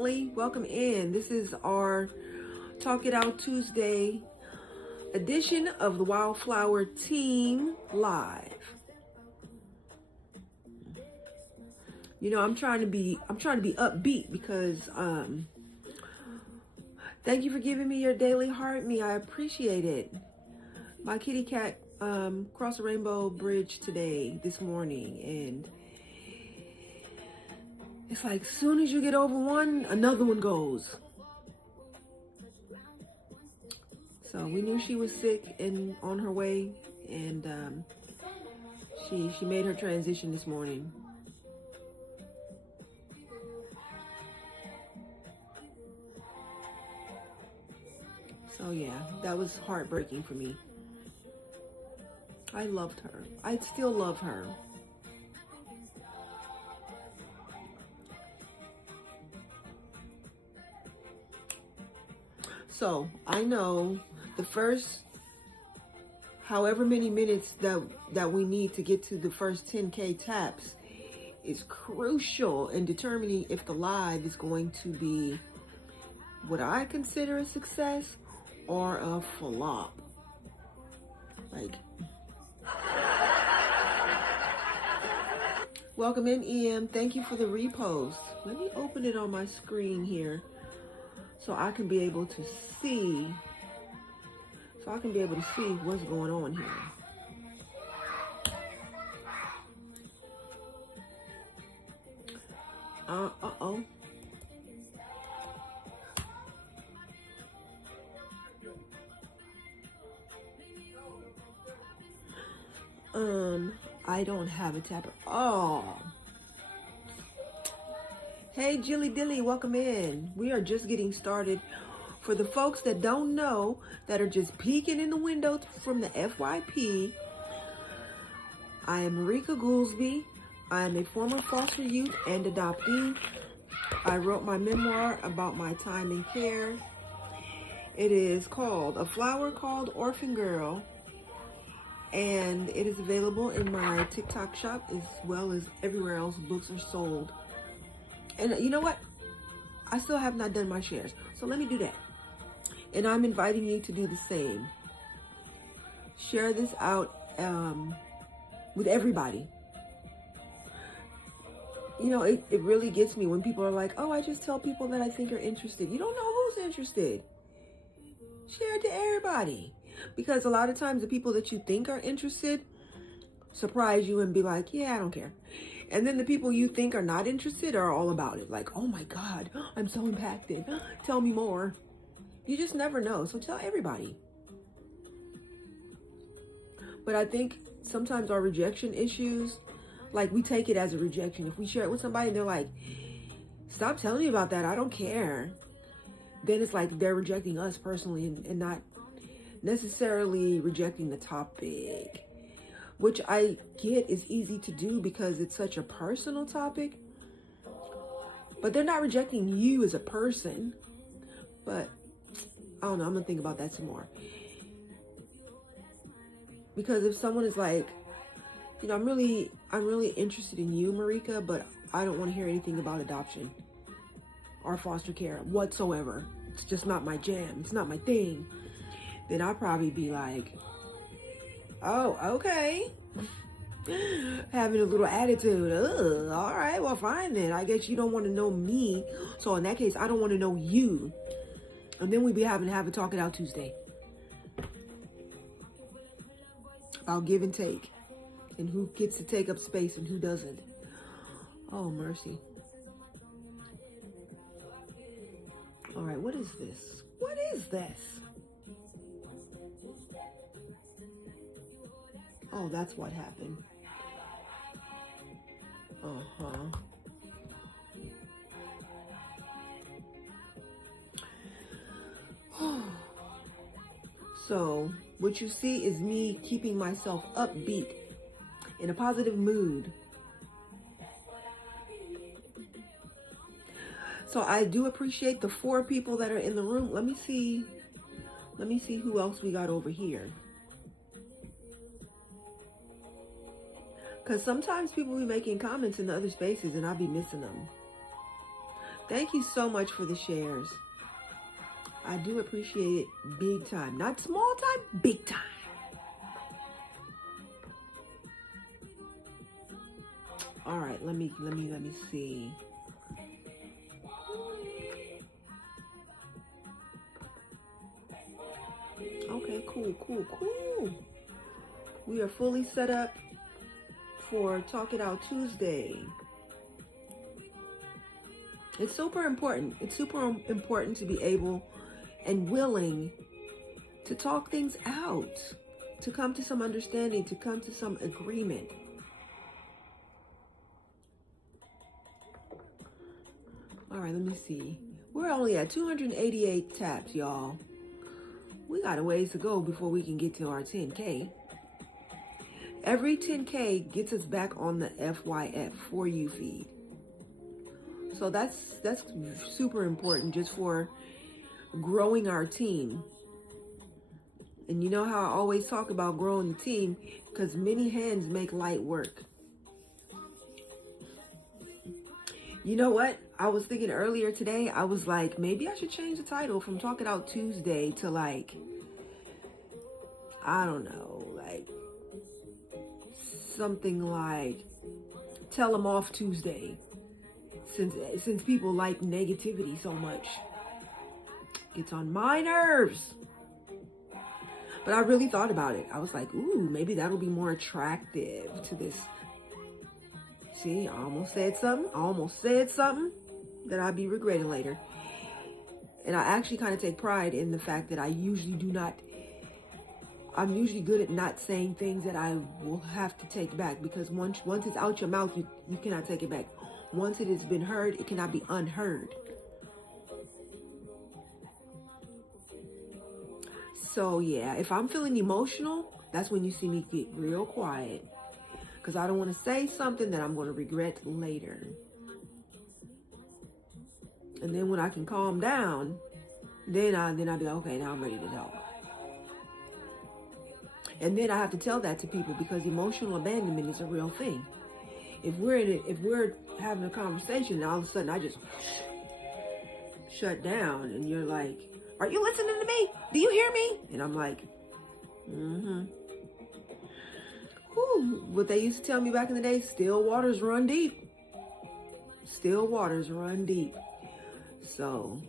Bentley. Welcome in. This is our Talk It Out Tuesday edition of the Wildflower Team Live. You know, I'm trying to be upbeat because thank you for giving me your daily heart me. I appreciate it. My kitty cat crossed the Rainbow Bridge this morning, and it's like, soon as you get over one, another one goes. So we knew she was sick and on her way, and she made her transition this morning. So yeah, that was heartbreaking for me. I loved her. I still love her. So I know the first however many minutes that we need to get to the first 10K taps is crucial in determining if the live is going to be what I consider a success or a flop. Like, welcome in, EM. Thank you for the repost. Let me open it on my screen here so I can be able to see. What's going on here. Uh-oh. I don't have a tapper. Oh. Hey, Jilly Dilly, welcome in. We are just getting started. For the folks that don't know, that are just peeking in the window from the FYP, I am Marika Goolsby. I am a former foster youth and adoptee. I wrote my memoir about my time in care. It is called A Flower Called Orphan Girl, and it is available in my TikTok shop as well as everywhere else books are sold. And you know what? I still have not done my shares, so let me do that. And I'm inviting you to do the same. Share this out with everybody. You know, it really gets me when people are like, oh, I just tell people that I think are interested. You don't know who's interested. Share it to everybody. Because a lot of times the people that you think are interested surprise you and be like, yeah, I don't care. And then the people you think are not interested are all about it. Like, oh my God, I'm so impacted. Tell me more. You just never know. So tell everybody. But I think sometimes our rejection issues, like, we take it as a rejection. If we share it with somebody and they're like, stop telling me about that, I don't care. Then it's like they're rejecting us personally and not necessarily rejecting the topic. Which I get is easy to do because it's such a personal topic. But they're not rejecting you as a person. But I don't know, I'm gonna think about that some more. Because if someone is like, you know, I'm really interested in you, Marika, but I don't want to hear anything about adoption or foster care whatsoever. It's just not my jam. It's not my thing. Then I'll probably be like, oh, okay. Having a little attitude. All right, well, fine then. I guess you don't want to know me. So in that case, I don't want to know you. And then we be having to have a Talk It Out Tuesday about give and take and who gets to take up space and who doesn't. Oh, mercy. All right, what is this? What is this? Oh, that's what happened. Uh-huh. So, what you see is me keeping myself upbeat, in a positive mood. So I do appreciate the 4 people that are in the room. Let me see who else we got over here. Because sometimes people be making comments in the other spaces and I'll be missing them. Thank you so much for the shares. I do appreciate it big time. Not small time, big time. All right, let me see. Okay, cool. We are fully set up for Talk It Out Tuesday. It's super important. It's super important to be able and willing to talk things out, to come to some understanding, to come to some agreement. All right, let me see. We're only at 288 taps, y'all. We got a ways to go before we can get to our 10K. Every 10K gets us back on the FYF For You feed. So that's super important just for growing our team. And you know how I always talk about growing the team, because many hands make light work. You know what? I was thinking earlier today, I was like, maybe I should change the title from Talk It Out Tuesday to like, I don't know, like something like Tell 'em Off Tuesday. Since people like negativity so much. Gets on my nerves. But I really thought about it. I was like, ooh, maybe that'll be more attractive to this. See, I almost said something that I'll be regretting later. And I actually kind of take pride in the fact that I'm usually good at not saying things that I will have to take back, because once it's out your mouth, you cannot take it back. Once it has been heard, it cannot be unheard. So yeah, if I'm feeling emotional, that's when you see me get real quiet, because I don't want to say something that I'm going to regret later. And then when I can calm down, then I'll be like, okay, now I'm ready to talk. And then I have to tell that to people, because emotional abandonment is a real thing. If we're having a conversation and all of a sudden I just shut down, and you're like, are you listening to me? Do you hear me? And I'm like, what they used to tell me back in the day, still waters run deep. Still waters run deep. So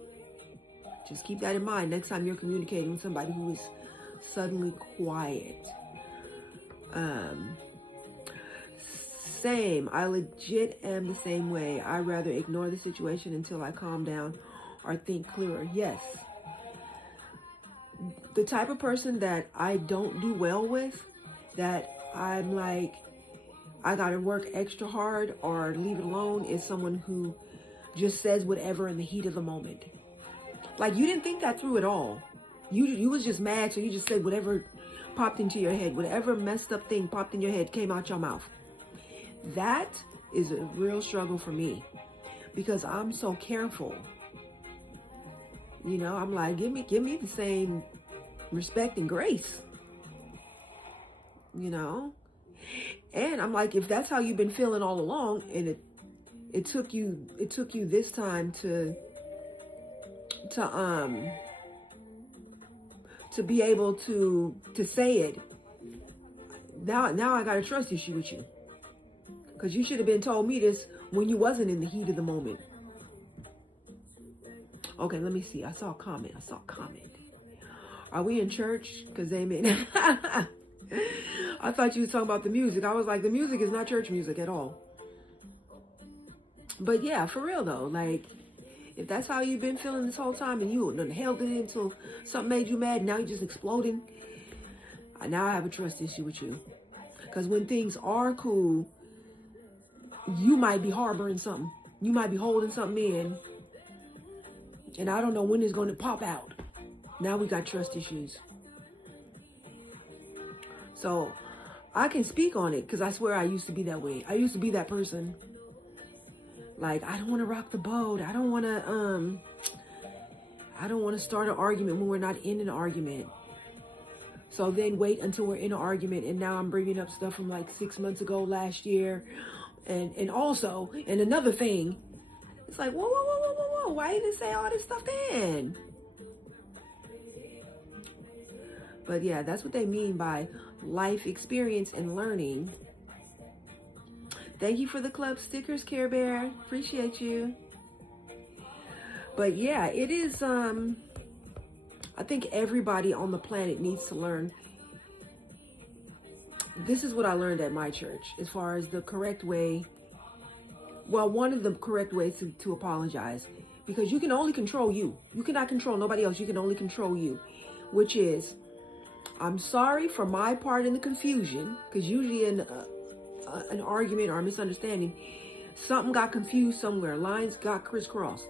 just keep that in mind next time you're communicating with somebody who is suddenly quiet. Same. I legit am the same way. I rather ignore the situation until I calm down or think clearer. Yes. The type of person that I don't do well with, that I'm like, I gotta work extra hard or leave it alone, is someone who just says whatever in the heat of the moment. Like, you didn't think that through at all. You was just mad, so you just said whatever popped into your head. Whatever messed up thing popped in your head came out your mouth. That is a real struggle for me, because I'm so careful. You know, I'm like, give me the same respect and grace. You know? And I'm like, if that's how you've been feeling all along, and it took you this time to be able to say it, now I got a trust issue with you. Because you should have been told me this when you wasn't in the heat of the moment. Okay, let me see. I saw a comment. Are we in church? Because amen. I thought you were talking about the music. I was like, the music is not church music at all. But yeah, for real though, like, if that's how you've been feeling this whole time, and you done held it in until something made you mad, now you're just exploding, now I have a trust issue with you. Because when things are cool, you might be harboring something. You might be holding something in, and I don't know when it's going to pop out. Now we got trust issues. So I can speak on it, because I swear I used to be that way. I used to be that person. Like, I don't want to rock the boat. I don't want to start an argument when we're not in an argument. So then wait until we're in an argument, and now I'm bringing up stuff from like 6 months ago, last year, and also, and another thing. It's like, whoa. why you didn't say all this stuff then? But yeah, that's what they mean by life experience and learning. Thank you for the club stickers, Care Bear. Appreciate you. But yeah, it is, I think everybody on the planet needs to learn. This is what I learned at my church as far as the correct way. Well, one of the correct ways to apologize, because you can only control you. You cannot control nobody else. You can only control you, which is, I'm sorry for my part in the confusion, because usually in an argument or a misunderstanding, something got confused somewhere. Lines got crisscrossed.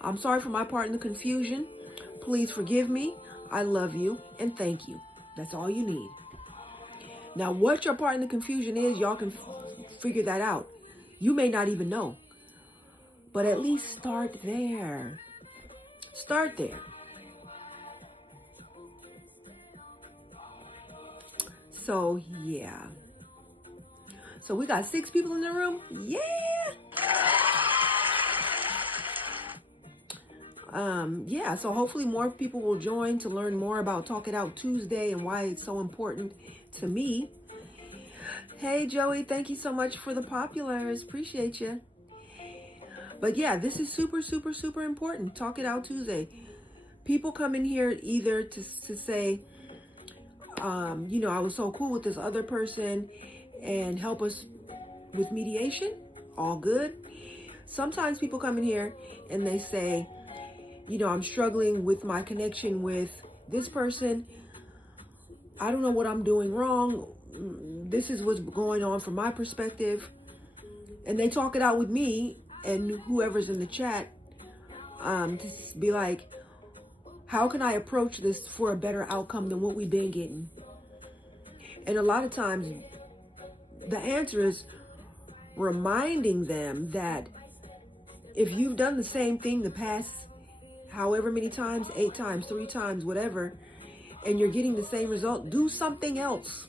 I'm sorry for my part in the confusion. Please forgive me. I love you and thank you. That's all you need. Now, what your part in the confusion is, y'all can figure that out. You may not even know, but at least start there. Start there. So, yeah. So we got 6 people in the room. Yeah. Yeah, so hopefully more people will join to learn more about Talk It Out Tuesday and why it's so important to me. Hey, Joey, thank you so much for the populars. Appreciate you. But yeah, this is super, super, super important. Talk It Out Tuesday. People come in here either to say, you know, I was so cool with this other person and help us with mediation. All good. Sometimes people come in here and they say, you know, I'm struggling with my connection with this person. I don't know what I'm doing wrong. This is what's going on from my perspective. And they talk it out with me and whoever's in the chat to be like, how can I approach this for a better outcome than what we've been getting? And a lot of times the answer is reminding them that if you've done the same thing the past however many times, 8 times, 3 times, whatever, and you're getting the same result, do something else.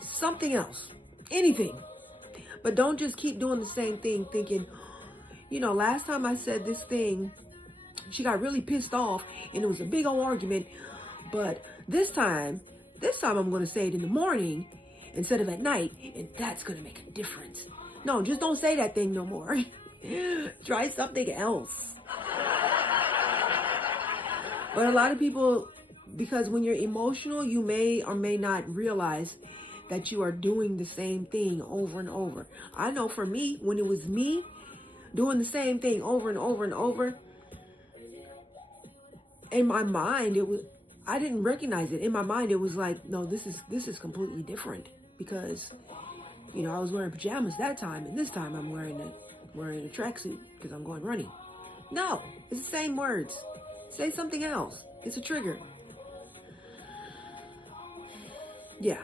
Something else. Anything. But don't just keep doing the same thing thinking, you know, last time I said this thing, she got really pissed off and it was a big old argument. But this time I'm going to say it in the morning instead of at night, and that's going to make a difference. No, just don't say that thing no more. Try something else. But a lot of people, because when you're emotional, you may or may not realize that you are doing the same thing over and over. I know for me, when it was me doing the same thing over and over and over, in my mind, I didn't recognize it. In my mind, it was like, no, this is completely different, because, you know, I was wearing pajamas that time, and this time I'm wearing a tracksuit because I'm going running. No, it's the same words. Say something else. It's a trigger. Yeah.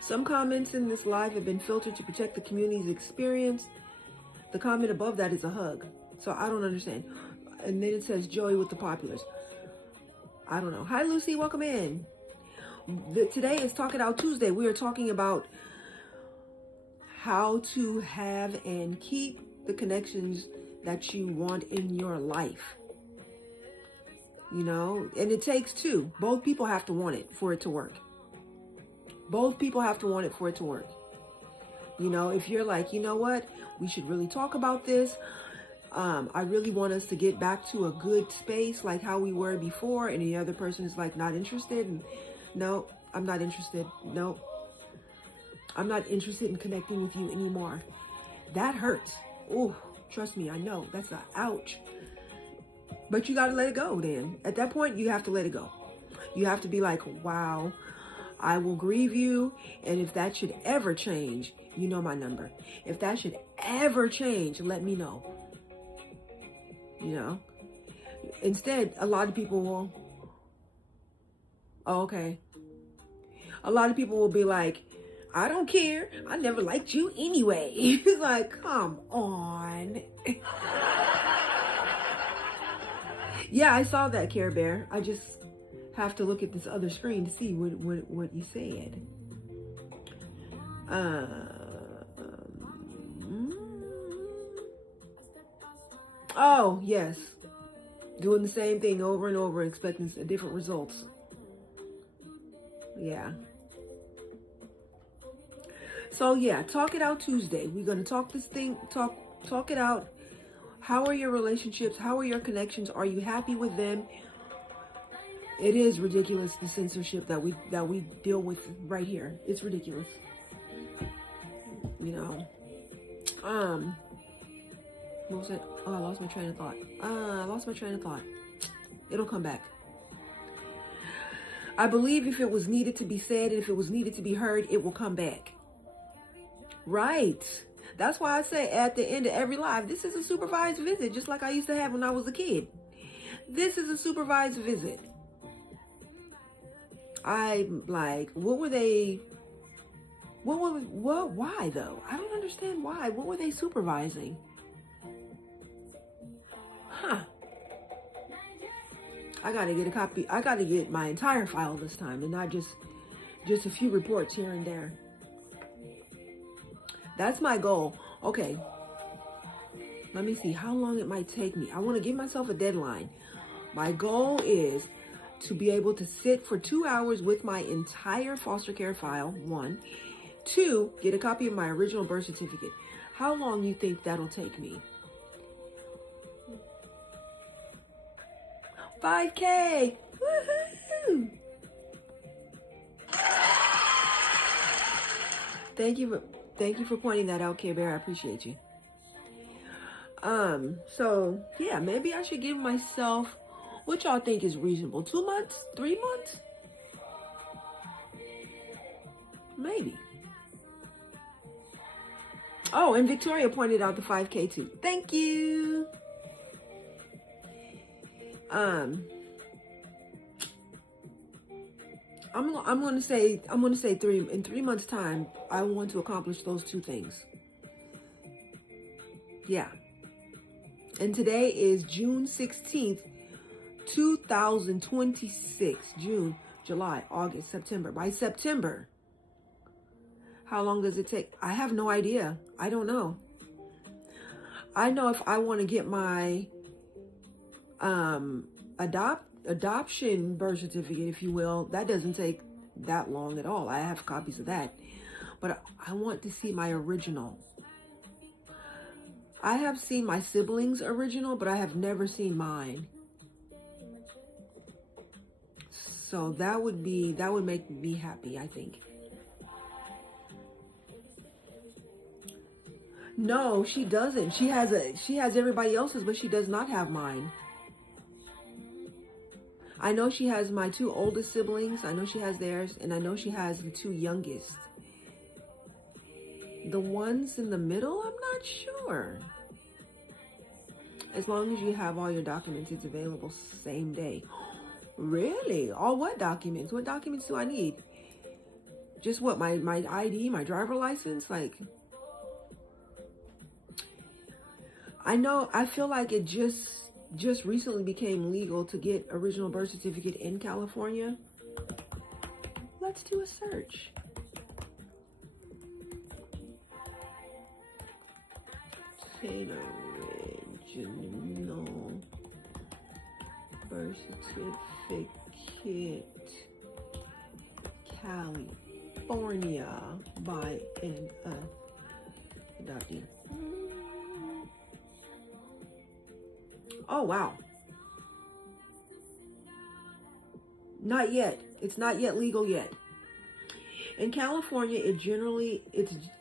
Some comments in this live have been filtered to protect the community's experience. The comment above that is a hug. So I don't understand. And then it says Joey with the populars. I don't know. Hi, Lucy. Welcome in. Today is Talk It Out Tuesday. We are talking about how to have and keep the connections that you want in your life. You know, and it takes 2. Both people have to want it for it to work. Both people have to want it for it to work. You know, if you're like, you know what, we should really talk about this. I really want us to get back to a good space like how we were before. And the other person is like, not interested. And no, I'm not interested. No, I'm not interested in connecting with you anymore. That hurts. Oh, trust me, I know. That's a ouch. But you got to let it go then. At that point, you have to let it go. You have to be like, wow, I will grieve you. And if that should ever change, you know my number. If that should ever change, let me know. You know? Instead, a lot of people will, oh, okay. A lot of people will be like, I don't care. I never liked you anyway. It's like, come on. Yeah, I saw that, Care Bear. I just have to look at this other screen to see what you said. Oh, yes. Doing the same thing over and over, expecting different results. Yeah. So yeah, talk it out Tuesday. We're gonna talk this thing, talk it out. How are your relationships? How are your connections? Are you happy with them? It is ridiculous, the censorship that we deal with right here. It's ridiculous. You know. What was it? Oh, I lost my train of thought. I lost my train of thought. It'll come back. I believe if it was needed to be said and if it was needed to be heard, it will come back. Right. That's why I say at the end of every live, this is a supervised visit, just like I used to have when I was a kid. This is a supervised visit. I'm like, why though? I don't understand why. What were they supervising? Huh. I gotta get a copy. I gotta get my entire file this time and not just a few reports here and there. That's my goal. Okay. Let me see how long it might take me. I want to give myself a deadline. My goal is to be able to sit for 2 hours with my entire foster care file, 1. 2, get a copy of my original birth certificate. How long you think that'll take me? 5K. Woohoo! Thank you for pointing that out, Care Bear. I appreciate you. So yeah, maybe I should give myself, what y'all think is reasonable? 2 months? 3 months? Maybe. Oh, and Victoria pointed out the 5K too. Thank you. I'm gonna say in 3 months' time, I want to accomplish those 2 things. Yeah. And today is June 16th, 2026. June, July, August, September. By September, how long does it take? I have no idea. I don't know. I know if I want to get my adoption birth certificate, if you will, that doesn't take that long at all. I have copies of that. But I want to see my original. I have seen my siblings' original, but I have never seen mine. So that would make me happy, I think. No, she doesn't. She has everybody else's, but she does not have mine. I know she has my 2 oldest siblings. I know she has theirs, and I know she has the 2 youngest. The ones in the middle, I'm not sure. As long as you have all your documents, it's available same day. Really? All what documents? What documents do I need? Just what? My ID, my driver license? Like, I know, I feel like it just recently became legal to get original birth certificate in California. Let's do a search. Obtain original birth certificate, California, by an adoptee. Oh, wow. Not yet. It's not yet legal yet. In California, it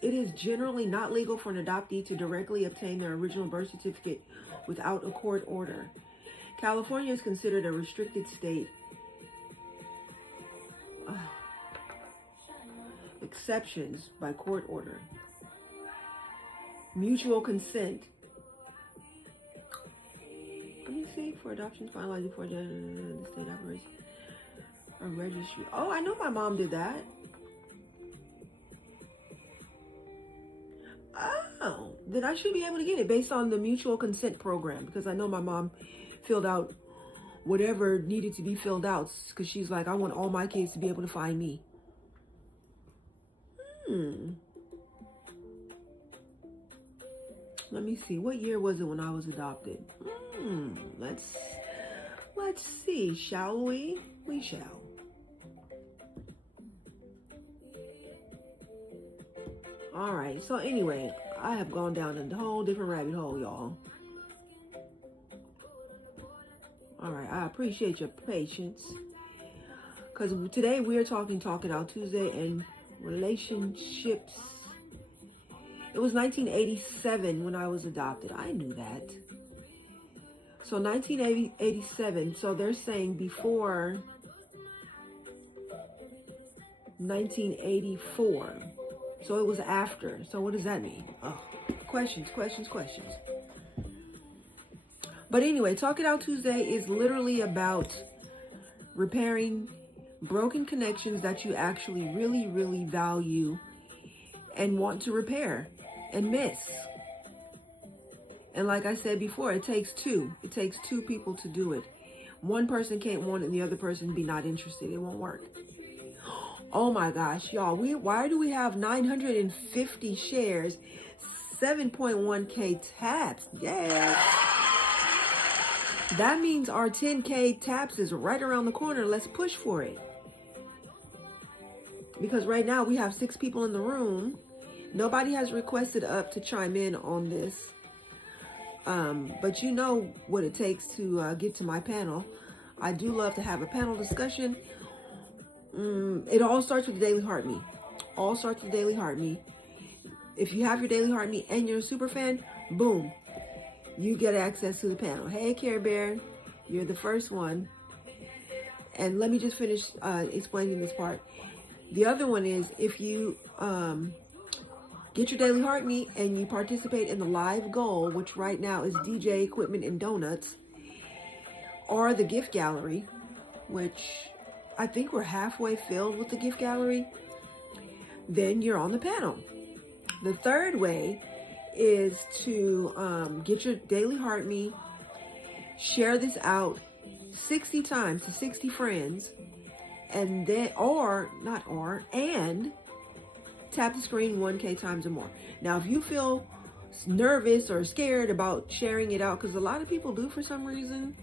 is generally not legal for an adoptee to directly obtain their original birth certificate without a court order. California is considered a restricted state. Exceptions by court order. Mutual consent. Let me see, for adoptions finalized before the state operates a registry. Oh, I know my mom did that. Oh, then I should be able to get it based on the mutual consent program, because I know my mom filled out whatever needed to be filled out, because she's like, I want all my kids to be able to find me. Let me see. What year was it when I was adopted? Let's see. Shall we? We shall. All right. So anyway, I have gone down a whole different rabbit hole, y'all. All right. I appreciate your patience. Because today we are talking It Out Tuesday and relationships. It was 1987 when I was adopted. I knew that. So 1987. So they're saying before 1984. So it was after. So what does that mean? Oh, questions. But anyway, Talk It Out Tuesday is literally about repairing broken connections that you actually really, really value and want to repair and miss. And like I said before, it takes two. It takes two people to do it. One person can't want it and the other person be not interested. It won't work. Oh my gosh, y'all. Why do we have 950 shares, 7.1K taps? Yes. That means our 10K taps is right around the corner. Let's push for it. Because right now we have 6 people in the room. Nobody has requested up to chime in on this. But you know what it takes to get to my panel. I do love to have a panel discussion. It all starts with Daily Heart Me. All starts with Daily Heart Me. If you have your Daily Heart Me and you're a super fan, boom, you get access to the panel. Hey, Care Bear, you're the first one. And let me just finish explaining this part. The other one is if you get your Daily Heart Me and you participate in the live goal, which right now is DJ equipment and donuts, or the gift gallery, which I think we're halfway filled with the gift gallery, then you're on the panel. The third way is to get your Daily Heart Me, share this out 60 times to 60 friends, and then, and tap the screen 1K times or more. Now, if you feel nervous or scared about sharing it out, because a lot of people do for some reason,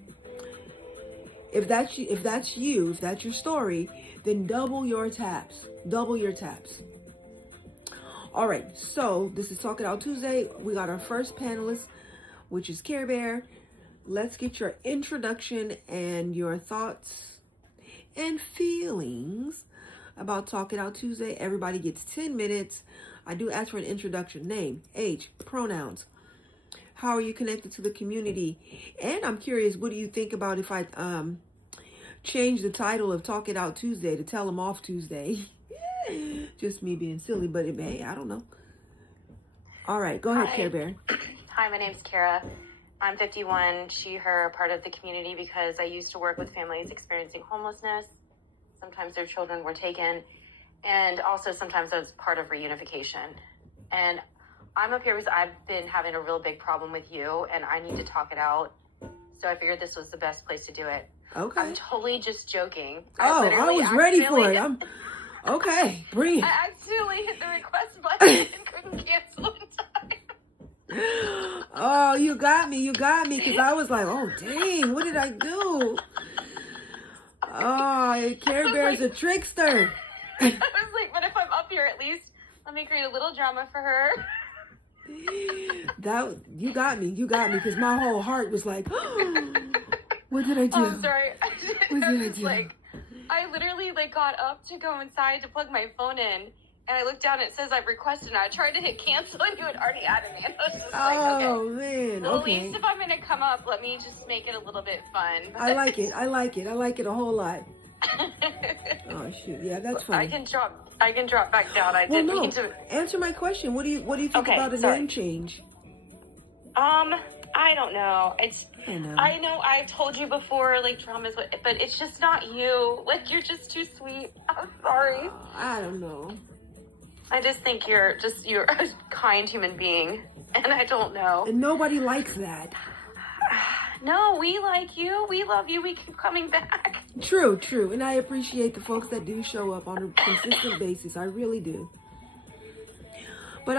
if that's your story, then double your taps. All right, so this is Talk It Out Tuesday. We got our first panelist, which is Care Bear. Let's get your introduction and your thoughts and feelings about Talk It Out Tuesday. Everybody gets 10 minutes. I do ask for an introduction: name, age, pronouns. How are you connected to the community? And I'm curious, what do you think about if I change the title of Talk It Out Tuesday to Tell Them Off Tuesday? Just me being silly, but hey, I don't know. All right, go ahead, Care Bear. Hi, my name's Kara. I'm 51, she, her, part of the community because I used to work with families experiencing homelessness. Sometimes their children were taken, and also sometimes I was part of reunification. And I'm up here because I've been having a real big problem with you, and I need to talk it out. So I figured this was the best place to do it. Okay. I'm totally just joking. I was ready for it. Okay, bring it. I accidentally hit the request button and couldn't cancel in time. Oh, you got me, because I was like, oh, dang, what did I do? Oh, Care Bear's a trickster. I was like, but if I'm up here, at least let me create a little drama for her. You got me, because my whole heart was like, oh, what did I do? Oh, I'm sorry. What did I do? Like, I literally got up to go inside to plug my phone in, and I looked down and it says I've requested, and I tried to hit cancel, and you had already added me. And I was just oh, okay. Man, well, okay. At least if I'm going to come up, let me just make it a little bit fun. I like it a whole lot. Oh shoot, yeah, that's fine. I can drop back down. I didn't mean to answer my question. What do you think about a name change? I don't know. I know I've told you before, drama's but it's just not you. You're just too sweet. I'm sorry. I don't know. I just think you're a kind human being, and I don't know. And nobody likes that. No, we like you. We love you. We keep coming back. True. And I appreciate the folks that do show up on a consistent basis. I really do. But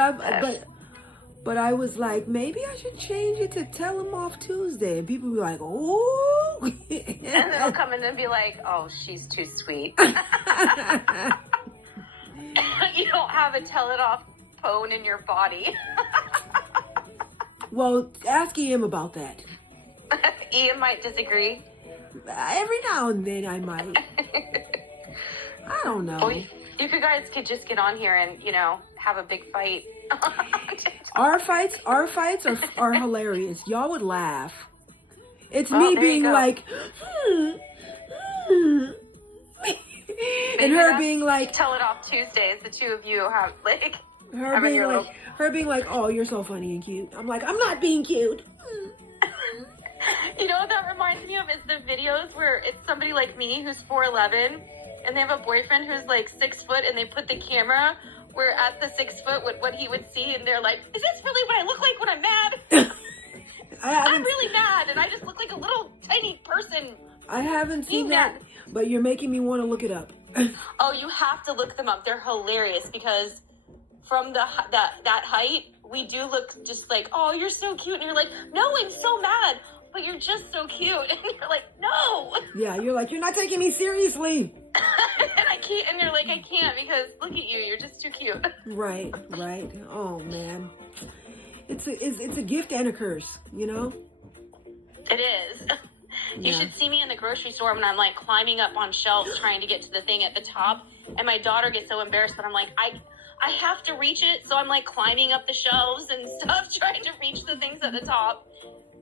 But I was like, maybe I should change it to Tell 'em Off Tuesday. And people be like, oh. And then they'll come in and be like, oh, she's too sweet. You don't have a tell it off bone in your body. Well, ask Ian about that. Ian might disagree. Every now and then I might. I don't know. Well, you guys could just get on here and, have a big fight. Our fights are hilarious. Y'all would laugh. It's Well, me there you being go. like, and her being like, Tell it off Tuesdays. The two of you have her having being your like, little- her being like, oh, you're so funny and cute. I'm like, I'm not being cute. You know what that reminds me of is the videos where it's somebody like me who's 4'11", and they have a boyfriend who's like 6 foot, and they put the camera where at the 6 foot what he would see, and they're like, "Is this really what I look like when I'm mad? I'm really mad, and I just look like a little tiny person." I haven't seen Yeah. that, but you're making me want to look it up. Oh, you have to look them up. They're hilarious because from that height, we do look just like, "Oh, you're so cute," and you're like, "No, I'm so mad." But you're just so cute. And you're like, no. Yeah, you're like, you're not taking me seriously. And I can't. And you're like, I can't because look at you. You're just too cute. Right. Oh, man. It's a gift and a curse, It is. You Yeah. should see me in the grocery store when I'm like climbing up on shelves trying to get to the thing at the top. And my daughter gets so embarrassed, but I'm like, I have to reach it. So I'm like climbing up the shelves and stuff, trying to reach the things at the top.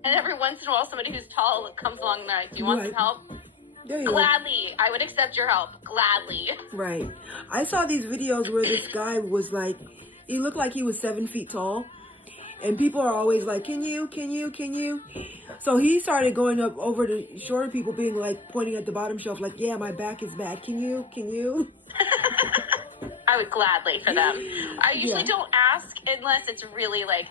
And every once in a while, somebody who's tall comes along and they're like, "Do you want some help?" There you go. Gladly. I would accept your help. Gladly. Right. I saw these videos where this guy was like, he looked like he was 7 feet tall. And people are always like, can you? So he started going up over to shorter people being like, pointing at the bottom shelf like, yeah, my back is bad. Can you? I would gladly for them. I usually Yeah. don't ask unless it's really like,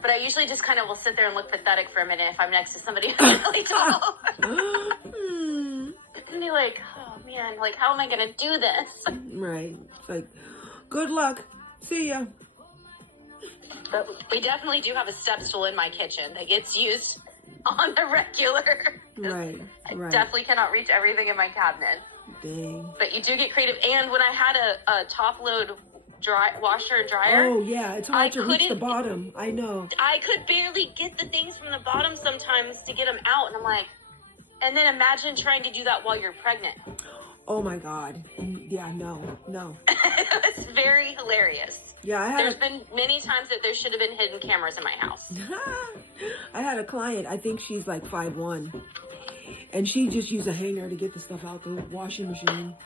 but I usually just kind of will sit there and look pathetic for a minute if I'm next to somebody who's really tall. And be like, oh man, like how am I going to do this? Right. It's like, good luck. See ya. But we definitely do have a step stool in my kitchen that gets used on the regular. Right. I definitely cannot reach everything in my cabinet. Dang. But you do get creative. And when I had a top load washer and dryer. Oh, yeah. It's hard I to reach the couldn't- bottom. I know. I could barely get the things from the bottom sometimes to get them out. And I'm like, and then imagine trying to do that while you're pregnant. Oh, my God. Yeah, no. It's very hilarious. Yeah, I had There's been many times that there should have been hidden cameras in my house. I had a client, I think she's like 5'1", and she just used a hanger to get the stuff out the washing machine.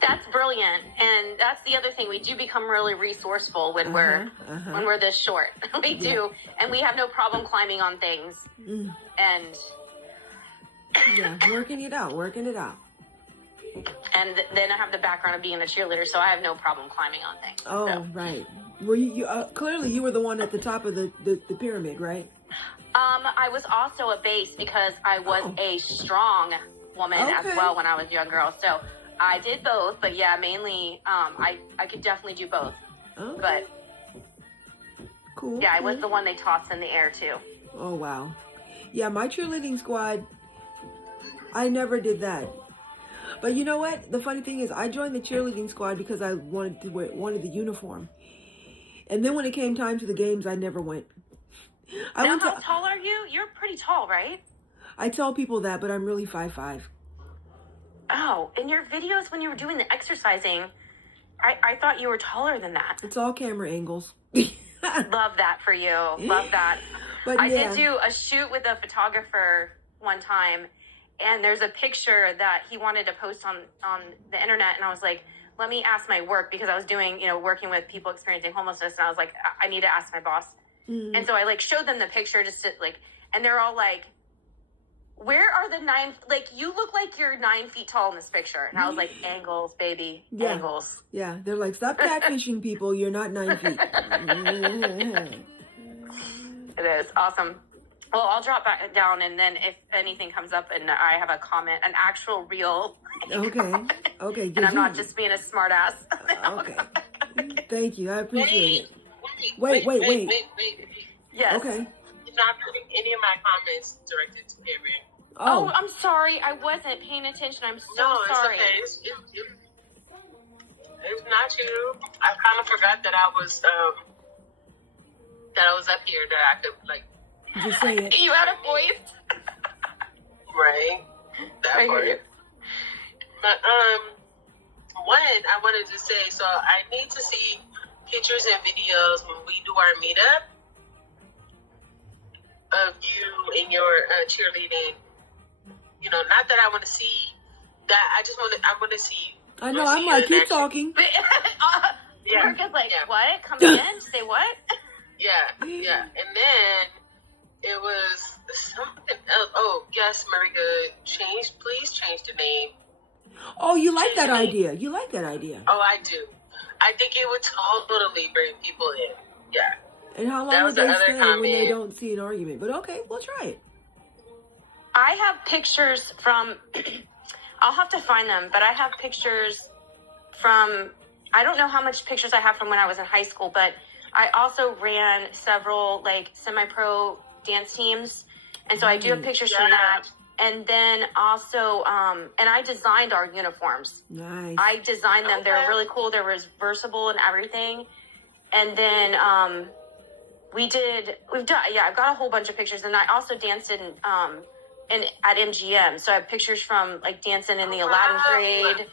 That's brilliant. And that's the other thing. We do become really resourceful when we're this short. We do. And we have no problem climbing on things. And Yeah, working it out. And then I have the background of being a cheerleader, so I have no problem climbing on things. Oh, So. right. Well, you clearly you were the one at the top of the pyramid, right? I was also a base because I was a strong woman as Okay. well when I was a young girl. So I did both, but yeah, mainly I could definitely do both. Okay. But Cool. yeah, I was the one they tossed in the air too. Oh, wow. Yeah, my cheerleading squad, I never did that. But you know what? The funny thing is, I joined the cheerleading squad because I wanted the uniform. And then when it came time to the games, I never went. Now, how tall are you? You're pretty tall, right? I tell people that, but I'm really 5'5". Oh, in your videos when you were doing the exercising, I thought you were taller than that. It's all camera angles. Love that for you. Love that. But I yeah. did do a shoot with a photographer one time, and there's a picture that he wanted to post on the internet, and I was like, let me ask my work, because I was doing, working with people experiencing homelessness, and I was like, I need to ask my boss. Mm. And so I showed them the picture just to and they're all like, where are the 9, you look like you're 9 feet tall in this picture. And I was like, angles, baby, Yeah. angles. Yeah, they're like, stop catfishing people. You're not 9 feet. It is awesome. Well, I'll drop back down, and then if anything comes up and I have a comment, an actual real. Okay. And I'm not just being a smart ass. Okay. Thank you. I appreciate it. Wait. Yes. Okay. You're not putting any of my comments directed to Arian. Oh, I'm sorry. I wasn't paying attention. I'm so sorry. It's okay. It's not you. I kind of forgot that I was up here, that I could like just say it. You out of voice? Right. That I part. hear you. But one, I wanted to say, so I need to see pictures and videos when we do our meetup of you and your cheerleading. You know, not that I want to see that. I want to see. I know. I'm like, keep talking. Yeah. Marika's like, what? Come again? Say what? Yeah. And then it was something else. Oh, yes, Marika, please change the name. Oh, you like that idea? You like that idea? Oh, I do. I think it would totally bring people in. Yeah. And how long would they stay when they don't see an argument? But okay, we'll try it. I have pictures from, I'll have to find them, but I have pictures from, I don't know how much pictures I have from when I was in high school, but I also ran several like semi-pro dance teams. And so I do have pictures from that. And then also, and I designed our uniforms. Nice. I designed them. They're really cool. They're reversible and everything. And then I've got a whole bunch of pictures. And I also danced at MGM. So I have pictures from like dancing in the Aladdin parade,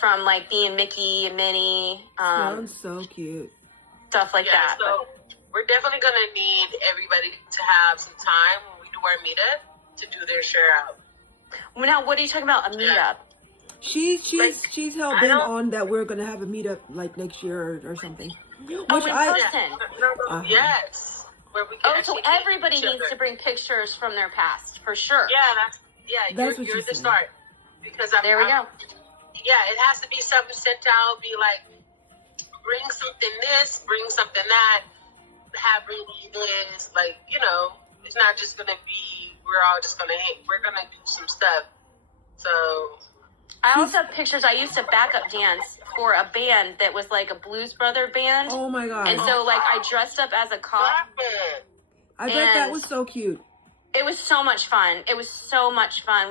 from like being Mickey and Minnie. Sounds so cute. Stuff like that. So we're definitely going to need everybody to have some time when we do our meetup to do their share out. Well, now, what are you talking about? A meetup? She's hell bent on that we're gonna have a meetup like next year or something. In person. Yes. Where we can so everybody needs to bring pictures from their past, for sure. That's you're the start. Because there we go. Yeah, it has to be something sent out. Be like, bring something this, bring something that. Have really this, like, you know, it's not just gonna be we're all just gonna hang. We're gonna do some stuff. So I also have pictures. I used to backup dance for a band that was like a Blues Brother band. Oh my god! And so like I dressed up as a cop. I bet that was so cute. It was so much fun. It was so much fun.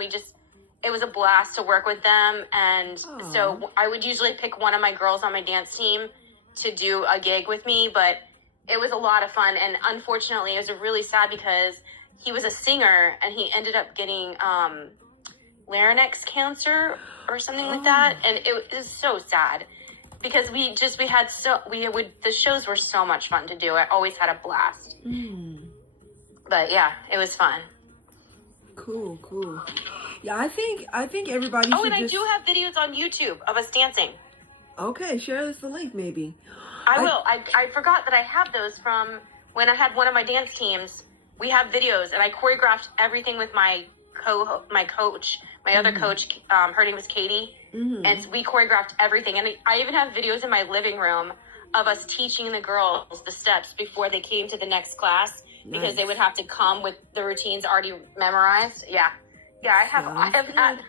It was a blast to work with them, and so I would usually pick one of my girls on my dance team to do a gig with me, but it was a lot of fun. And unfortunately, it was really sad because he was a singer and he ended up getting larynx cancer or something like that, and it was so sad because the shows were so much fun to do. I always had a blast. But yeah, it was fun. Cool. Yeah, I think everybody should. And I do have videos on YouTube of us dancing. Okay, share us the link maybe. I will. I forgot that I have those from when I had one of my dance teams. We have videos, and I choreographed everything with my coach, my other coach. Her name was Katie, and we choreographed everything. And I even have videos in my living room of us teaching the girls the steps before they came to the next class, because they would have to come with the routines already memorized. Yeah, I have that.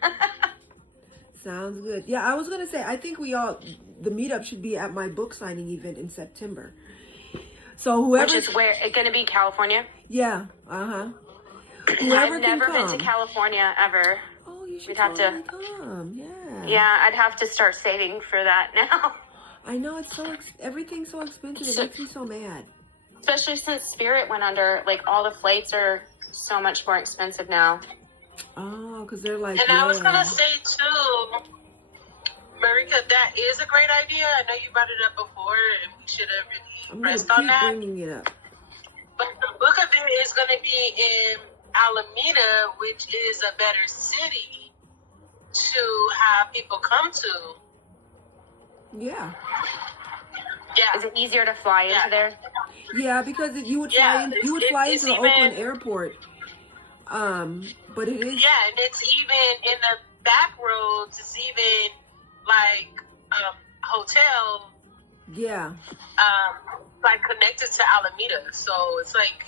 Sounds good. Yeah, I was gonna say I think the meetup should be at my book signing event in September. So whoever, which is where it's gonna be, California. Yeah. Whoever I've never been to California ever. Oh, you should We'd have to come. Yeah. Yeah, I'd have to start saving for that now. I know it's everything's so expensive. It makes me so mad. Especially since Spirit went under. Like all the flights are so much more expensive now. Oh, because they're like. And I was gonna say too, Marika, that is a great idea. I know you brought it up before, and we should have really pressed on that. I'm gonna keep bringing it up. But the book of it is gonna be in Alameda, which is a better city to have people come to. Yeah. Is it easier to fly into there? Yeah, because you would fly into the Oakland airport. But it is. Yeah, and it's even in the back roads. It's even like hotel. Yeah. Like connected to Alameda, so it's like.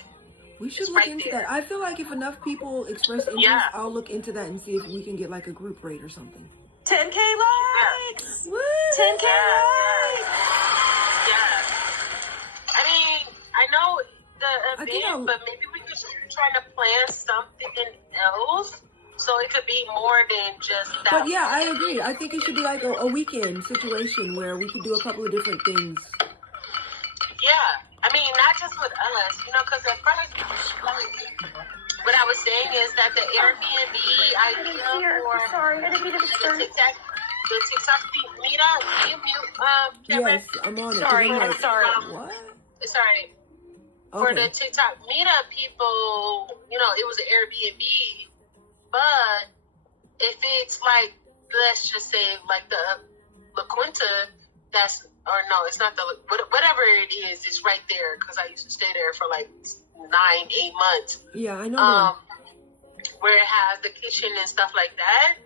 We should look into that. I feel like if enough people express interest, I'll look into that and see if we can get like a group rate or something. 10K likes! Woo! 10K likes! Yeah. I mean, I think bit, I'll. but maybe we could try to plan something else so it could be more than just that. But yeah, I agree. I think it should be like a weekend situation where we could do a couple of different things. Yeah, I mean, not just with us, you know, because at first, like, what I was saying is that the Airbnb idea for Sorry, I didn't mean to disturb. the TikTok meetup, can you mute, Cameron? Yes, I'm on it. 'cause Sorry, I'm I'm like, sorry. what? Sorry. For the Okay. TikTok meetup people, you know, it was an Airbnb, but if it's like, let's just say, like the La Quinta, that's, or no, it's not the, whatever it is, it's right there, because I used to stay there for like 9-8 months. Yeah, I know. Where it has the kitchen and stuff like that.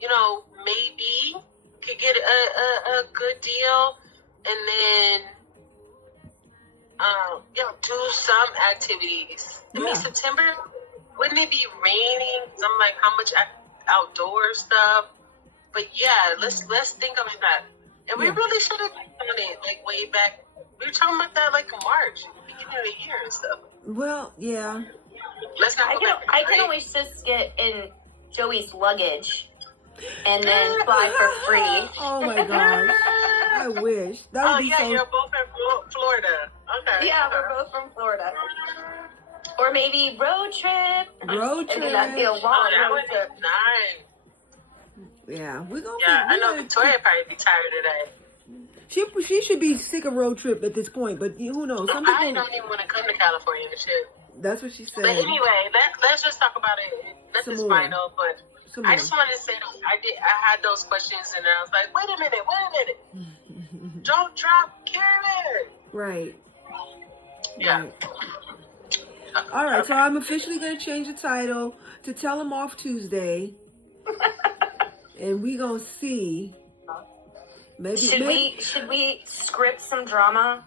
You know, maybe could get a good deal, and then you know, do some activities. I mean, Yeah. September, wouldn't it be raining? I'm like, how much outdoor stuff? But yeah, let's think about that. And we Yeah. really should have done it like way back. We were talking about that like in March, beginning of the year and stuff. Well, yeah. Let's not go back. I can always just get in Joey's luggage and then fly for free. Oh my gosh. I wish. That would Oh be yeah, so. you're both in Florida. Okay. Yeah, we're both from Florida. Or maybe road trip. Road I mean, that'd be a trip. long Oh, that road would trip. be nice. Yeah, we're gonna. Yeah, I we're know gonna- Victoria probably be tired today. She should be sick of road trip at this point, but who knows? Some I people. don't even want to come to California and shit. That's what she said. But anyway, let's just talk about it. This Some is more. final, but Some I more. just wanted to say I had those questions and I was like, wait a minute. Don't drop Karen. Right. Yeah. Right. All right, so I'm officially going to change the title to Tell Them Off Tuesday. And we going to see. Maybe, Should we script some drama?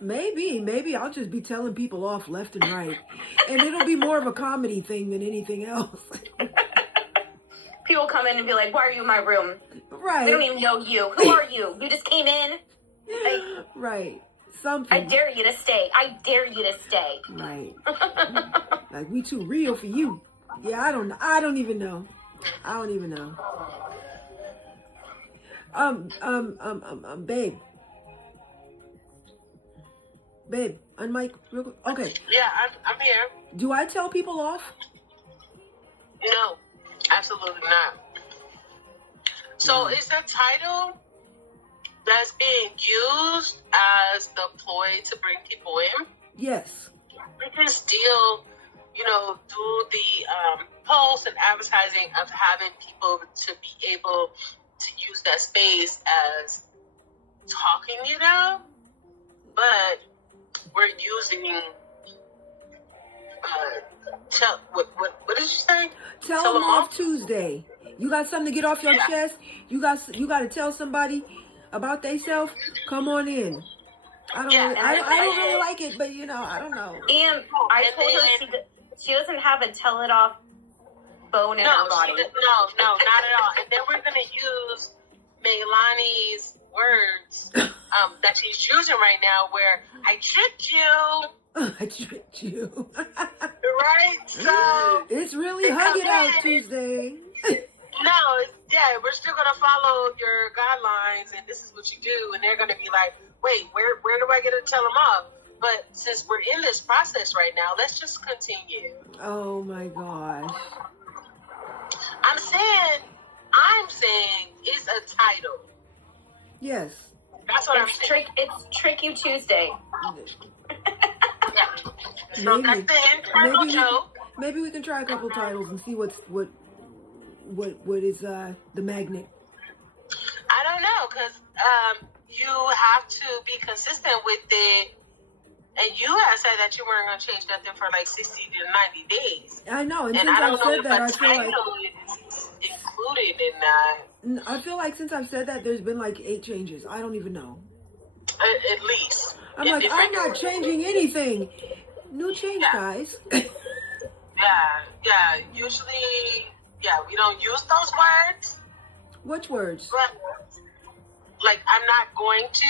maybe I'll just be telling people off left and right. And it'll be more of a comedy thing than anything else. People come in and be like, "Why are you in my room? Right. We don't even know you. Who are you? You just came in. Right. I Something. dare you to stay. I dare you to stay." Right. Like we too real for you. Yeah, I don't even know. I don't even know. Babe, unmic real quick. Okay. Yeah, I'm here. Do I tell people off? No, absolutely not. So is the title that's being used as the ploy to bring people in? Yes. We can still, you know, do the posts and advertising of having people to be able to use that space as talking it out, but we're using what did you say? Tell them off Tuesday. You got something to get off your chest? You got to tell somebody about theyself? Come on in. I don't really like it, but you know, I don't know. And I told her she doesn't have a tell it off bone in her body. No, not at all. And then we're gonna use Meilani's words that she's using right now, where I tricked you. I tricked you. Right? So It's really Hug It Out Tuesday. we're still gonna follow your guidelines, and this is what you do. And they're gonna be like, wait, where do I get to tell them off? But since we're in this process right now, let's just continue. Oh my gosh. I'm saying it's a title. Yes. That's what I'm saying. It's Trick You Tuesday. Yeah. So that's the internal joke. Maybe we can try a couple titles and see what is the magnet. I don't know, because you have to be consistent with it. And you had said that you weren't going to change nothing for like 60 to 90 days. I know, and And since I don't I've know said if that, I the feel like title is included in that. I feel like since I've said that, there's been like 8 changes. I don't even know. At least. I'm In like, I'm different not ways. changing anything. New change, guys. Yeah. Usually, we don't use those words. Which words? But, like, I'm not going to,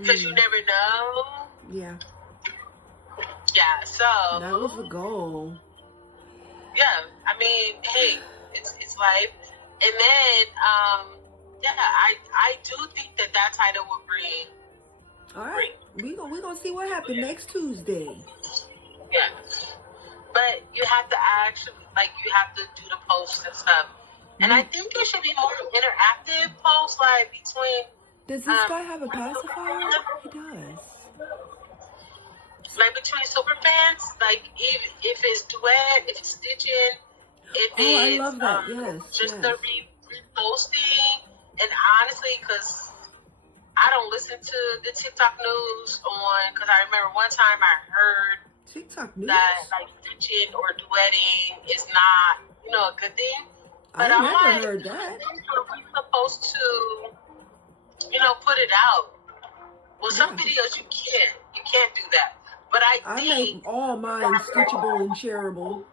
because you never know. Yeah, Yeah, so that was the goal. yeah, I mean, hey, it's life. And then yeah, I do think that title will bring. All right, we gonna see what happened next Tuesday. Yeah. But you have to actually, like, you have to do the posts and stuff. And I think it should be more interactive posts, like, between, Does this guy have a pacifier? He does. like, between super fans, like, if it's duet, if it's stitching, if Oh, I it's love that. Yes, just yes. the reposting. And honestly, because I don't listen to the TikTok news because I remember one time I heard TikTok news. that like stitching or duetting is not, a good thing. But I I'm never like, heard that. we're supposed to, put it out. Well, some Yeah. videos you can't do that. But I I think make all mine stitchable and shareable.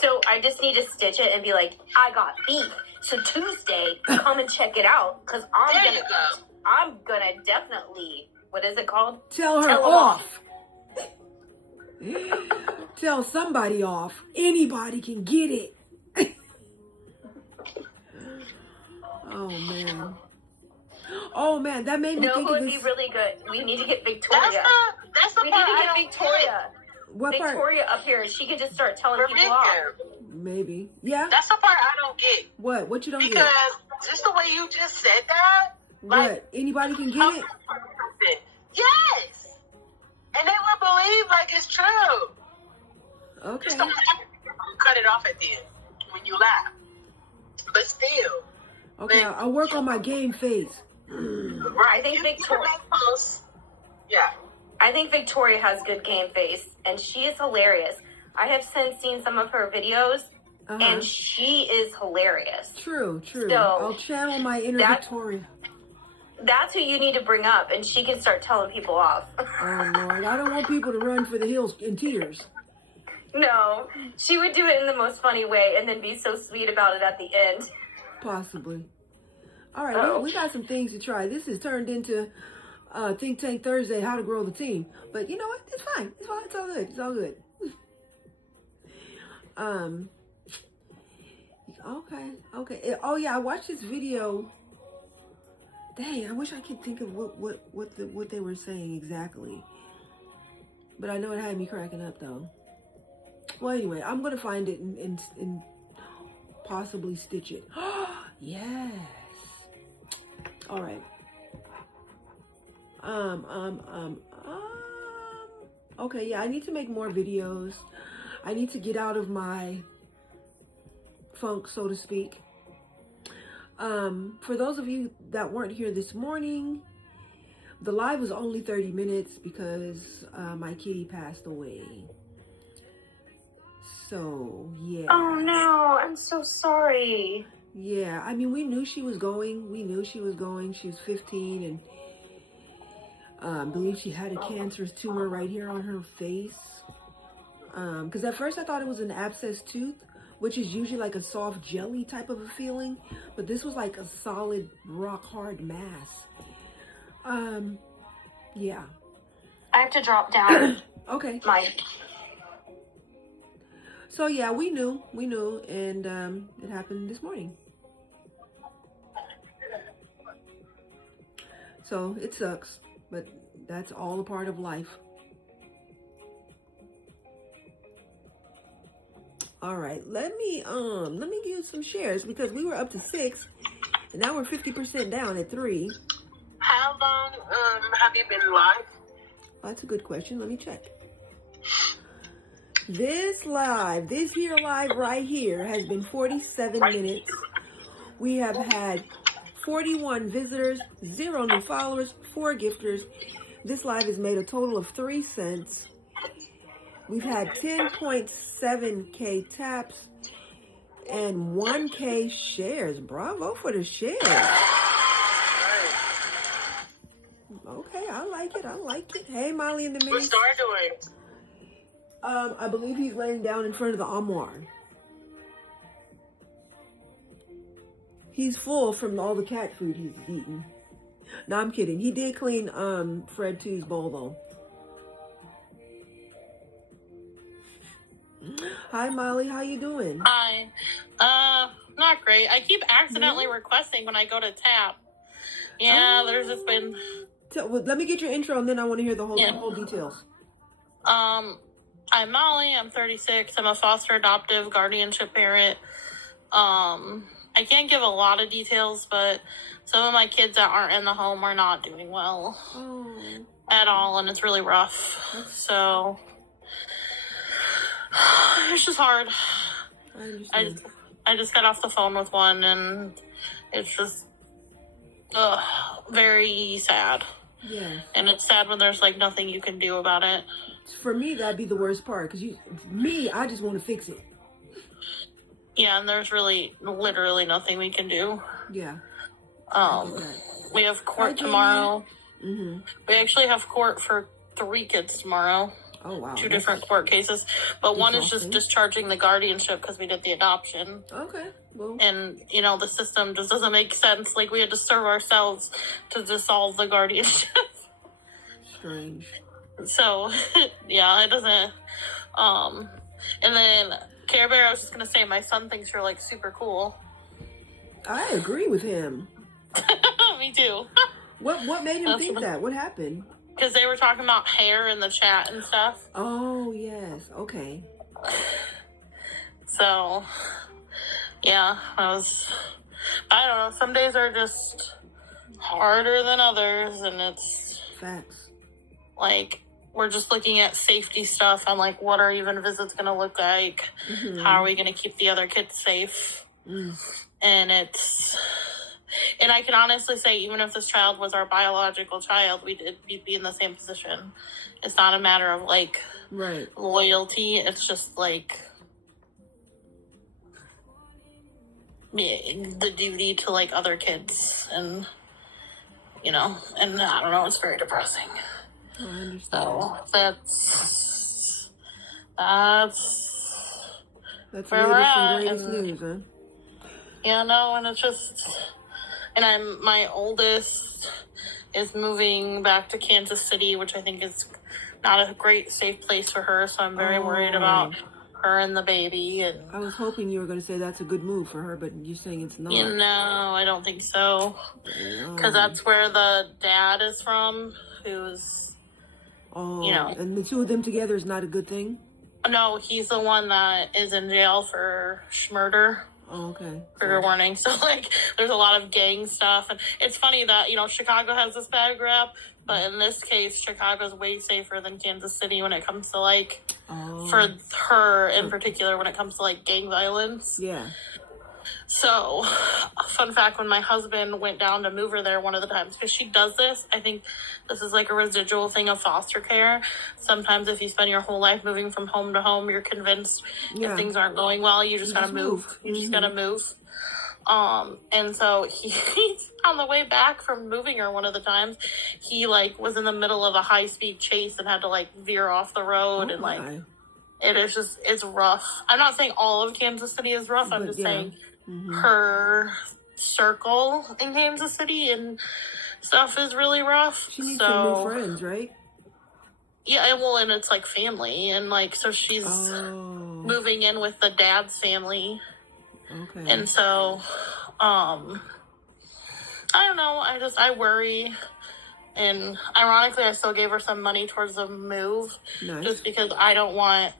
So I just need to stitch it and be like, I got beef. So Tuesday, come and check it out, because there you go. I'm gonna definitely, what is it called? Tell her Tell 'em off. Tell somebody off. Anybody can get it. Oh man, that made me No, think who of would be this. really good? We need to get Victoria. That's the We need part to I get don't Victoria. What part? Victoria up here. She could just start telling get. people off. Maybe. Yeah. That's the part I don't get. What you don't Because get? just the way you just said that, What? Anybody can get it? Yes. And they will believe like it's true. Okay. Just don't cut it off at the end when you laugh. But still. Okay, I'll work on my game face. Right. I think You Victoria. can make posts. Yeah. I think Victoria has good game face, and she is hilarious. I have since seen some of her videos, and she is hilarious. True. So, I'll channel my inner that- Victoria. That's who you need to bring up, and she can start telling people off. Oh Lord, I don't want people to run for the hills in tears. No, she would do it in the most funny way, and then be so sweet about it at the end. Possibly. All right, Oh. we got some things to try. This has turned into Think Tank Thursday, how to grow the team. But you know what? It's fine. It's fine. It's all good. It's all good. Okay. Oh yeah, I watched this video. Dang, I wish I could think of what they were saying exactly. But I know it had me cracking up though. Well, anyway, I'm gonna find it and possibly stitch it. Yes. All right. Okay, yeah, I need to make more videos. I need to get out of my funk, so to speak. For those of you that weren't here this morning, the live was only 30 minutes because my kitty passed away. So, yeah. Oh no, I'm so sorry. Yeah, I mean, we knew she was going. She was 15 and I believe she had a cancerous tumor right here on her face. Because at first I thought it was an abscess tooth, which is usually like a soft jelly type of a feeling. But this was like a solid rock hard mass. Yeah. I have to drop down Okay. my... So yeah, we knew, and it happened this morning. So it sucks, but that's all a part of life. All right, let me give you some shares because we were up to 6, and now we're 50% down at 3. How long have you been live? Oh, that's a good question. Let me check. This live right here has been 47 minutes. We have had 41 visitors, 0 new followers, 4 gifters. This live has made a total of 3 cents. We've had 10.7K taps and 1K shares. Bravo for the shares. Okay, I like it. Hey, Molly in the What's mix. Star doing? I believe he's laying down in front of the armoire. He's full from all the cat food he's eaten. No, I'm kidding. He did clean Fred 2's bowl though. Hi, Molly. How you doing? Hi. Not great. I keep accidentally requesting when I go to tap. Yeah, there's just been... Well, let me get your intro, and then I want to hear the whole Yeah. whole details. I'm Molly. I'm 36. I'm a foster adoptive guardianship parent. I can't give a lot of details, but some of my kids that aren't in the home are not doing well at all, and it's really rough. So it's just hard. I understand. I just got off the phone with one, and it's just very sad. Yeah. And it's sad when there's like nothing you can do about it. For me, that'd be the worst part, because I just want to fix it. Yeah, and there's literally nothing we can do. Yeah. We have court tomorrow. Mm-hmm. We actually have court for 3 kids tomorrow. Oh, wow. 2 different court cases. But one is just discharging the guardianship because we did the adoption. Okay. Well. And, the system just doesn't make sense. Like, we had to serve ourselves to dissolve the guardianship. Strange. So, yeah, it doesn't. And then, Care Bear, I was just going to say, my son thinks you're, like, super cool. I agree with him. Me too. What made him think that? What happened? Because they were talking about hair in the chat and stuff. Oh, yes. Okay. So, yeah, I don't know, some days are just harder than others, and it's... Facts. Like, we're just looking at safety stuff. I'm like, what are even visits going to look like? Mm-hmm. How are we going to keep the other kids safe? And and I can honestly say, even if this child was our biological child, we'd be in the same position. It's not a matter of, like, loyalty. It's just, like, the duty to, like, other kids. And, and I don't know, it's very depressing. I understand. So, that's where we're at. Greatest news, huh? Yeah, no, and it's just... And my oldest is moving back to Kansas City, which I think is not a great, safe place for her. So I'm very worried about her and the baby. And I was hoping you were going to say that's a good move for her, but you're saying it's not. No, I don't think so. Because that's where the dad is from, who's, and the 2 of them together is not a good thing? No, he's the one that is in jail for murder. Oh, okay. Trigger warning. So, like, there's a lot of gang stuff. And it's funny that, Chicago has this bad rap, but in this case, Chicago's way safer than Kansas City when it comes to, like, for her in particular, when it comes to, like, gang violence. Yeah. So, fun fact, when my husband went down to move her there one of the times, because she does this, I think this is like a residual thing of foster care. Sometimes if you spend your whole life moving from home to home, you're convinced if things aren't going well, you just gotta move. You just gotta move. And so he's on the way back from moving her one of the times, he, like, was in the middle of a high-speed chase and had to, like, veer off the road and, like, it is just, it's rough. I'm not saying all of Kansas City is rough, I'm just saying her circle in Kansas City and stuff is really rough. She needs some new friends, right? Yeah, well, and it's like family, and like, so she's moving in with the dad's family. Okay. And so, I don't know, I worry. And ironically, I still gave her some money towards the move. Nice. Just because I don't want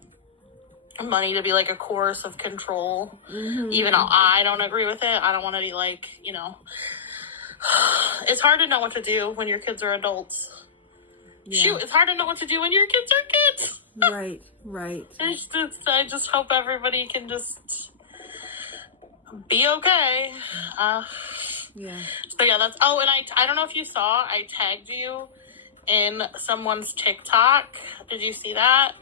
money to be like a coerce of control. Even though I don't agree with it, I don't want to be like, it's hard to know what to do when your kids are adults. Shoot, it's hard to know what to do when your kids are kids. Right. I just hope everybody can just be okay. Yeah. So yeah, that's... Oh, and I don't know if you saw, I tagged you in someone's TikTok. Did you see that?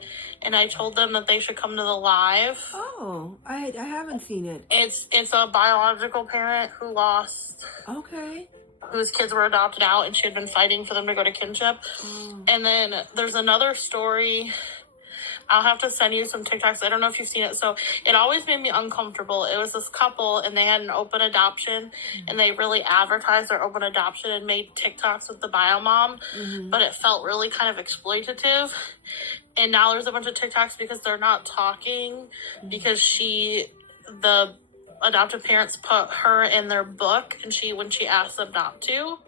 And I told them that they should come to the live. Oh, I haven't seen it. It's a biological parent who lost... Okay. Whose kids were adopted out, and she had been fighting for them to go to kinship. And then there's another story. I'll have to send you some TikToks. I don't know if you've seen it. So it always made me uncomfortable. It was this couple, and they had an open adoption, and they really advertised their open adoption and made TikToks with the bio mom, but it felt really kind of exploitative. And now there's a bunch of TikToks because they're not talking, because the adoptive parents put her in their book, and when she asked them not to.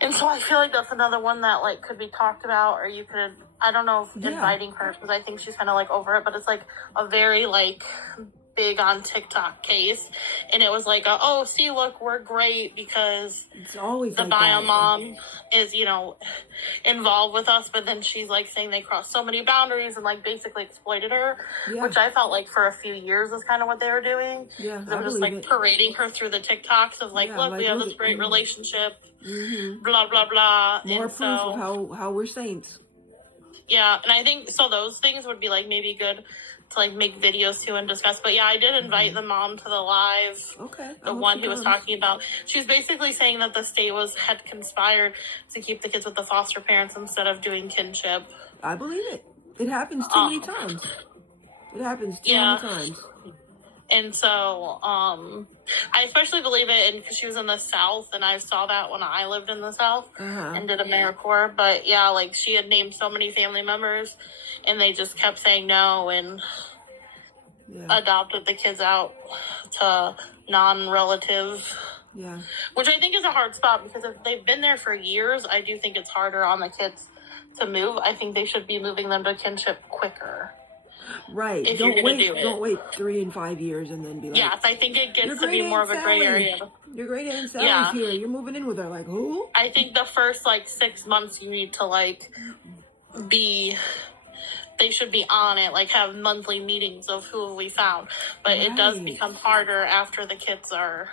And so I feel like that's another one that, like, could be talked about, or you could, I don't know if inviting her, because I think she's kind of, like, over it, but it's, like, a very, like, big on TikTok case. And it was like, oh, see, look, we're great because it's always the like bio that. mom is, you know, involved with us, but then she's, like, saying they crossed so many boundaries and, like, basically exploited her, which I felt like for a few years is kind of what they were doing. Yeah, They were just, like, parading her through the TikToks of, like, look, we have this great relationship. Blah blah blah. More and proof of how we're saints. Yeah, and I think so. Those things would be like maybe good to like make videos too and discuss. But yeah, I did invite the mom to the live. Okay. The one who was talking about, she was basically saying that the state had conspired to keep the kids with the foster parents instead of doing kinship. I believe it. It happens too many times. It happens too many times. And so, I especially believe it, because she was in the South, and I saw that when I lived in the South and did AmeriCorps. But yeah, like, she had named so many family members, and they just kept saying no, and adopted the kids out to non-relative. Yeah. Which I think is a hard spot, because if they've been there for years, I do think it's harder on the kids to move. I think they should be moving them to kinship quicker. Right. Don't wait 3 and 5 years and then be like, yes, I think it gets to be more of a gray area. Your great Aunt Sally's here. You're moving in with her. Like, who? I think the first, like, 6 months you need to, like, they should be on it, like, have monthly meetings of who have we found. But it does become harder after the kids are,